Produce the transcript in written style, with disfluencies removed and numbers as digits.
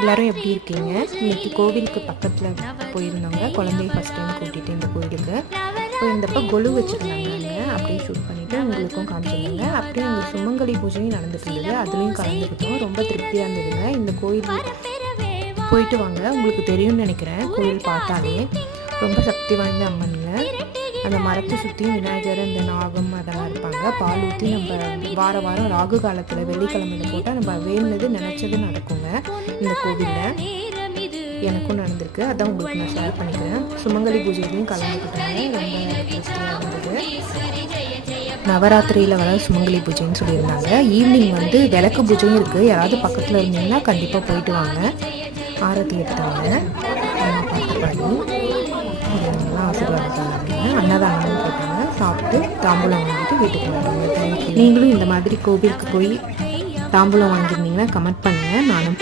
எல்லோரும் எப்படி இருக்கீங்க? இன்றைக்கி கோவிலுக்கு பக்கத்தில் போயிருந்தவங்க குழந்தைய ஃபஸ்ட் டைம் கூட்டிகிட்டு இந்த கோவிலுக்கு போயிருந்தப்போ கொலு வச்சுருந்தாங்க. அப்படியே ஷூட் பண்ணிவிட்டு உங்களுக்கும் காமிச்சிருந்தாங்க. அப்படியே அங்கே சுமங்கலி பூஜையும் நடந்துட்டு இருந்தது, அதுலேயும் கலந்துக்கிட்டோம். ரொம்ப திருப்தியாக இருந்ததுங்க. இந்த கோயில் போயிட்டு வாங்க, உங்களுக்கு தெரியும்னு நினைக்கிறேன். கோயில் பார்த்தாலே ரொம்ப சக்தி வாய்ந்த அம்மனுங்க. அந்த மரத்தை சுற்றி விநாயகர், இந்த நாகம் அதெல்லாம் இருப்பாங்க. பால் ஊற்றி நம்ம வாரம் ராகு காலத்தில் வெள்ளிக்கிழமையில் போட்டால் நம்ம வேணுனது நினச்சது நடக்குங்க. இந்த கோவிலில் எனக்கும் நடந்திருக்கு, அதான் உங்களுக்கு நான் ஷேர் பண்ணிக்கிறேன். சுமங்கலி பூஜையிலையும் கலந்துக்கிட்டாங்க, ரொம்ப திருப்தியாக இருந்தது. நவராத்திரியில் வர சுமங்கலி பூஜைன்னு சொல்லியிருந்தாங்க. ஈவினிங் விளக்கு பூஜையும் இருக்குது. யாராவது பக்கத்தில் இருந்தீங்கன்னா கண்டிப்பாக போயிட்டு வாங்க. ஆரத்தி எடுத்தாங்க, பார்த்து பண்ணி ஆசீர்வாதம் பண்ணாங்க. அன்னதானம் போட்டாங்க. சாப்பிட்டு தாம்பூலம் வாங்கிட்டு வீட்டுக்கு வந்துட்டாங்க. தேங்க்யூ. நீங்களும் இந்த மாதிரி கோவிலுக்கு போய் தாம்பூலம் வாங்கியிருந்தீங்கன்னா கமெண்ட் பண்ணுங்கள், நானும்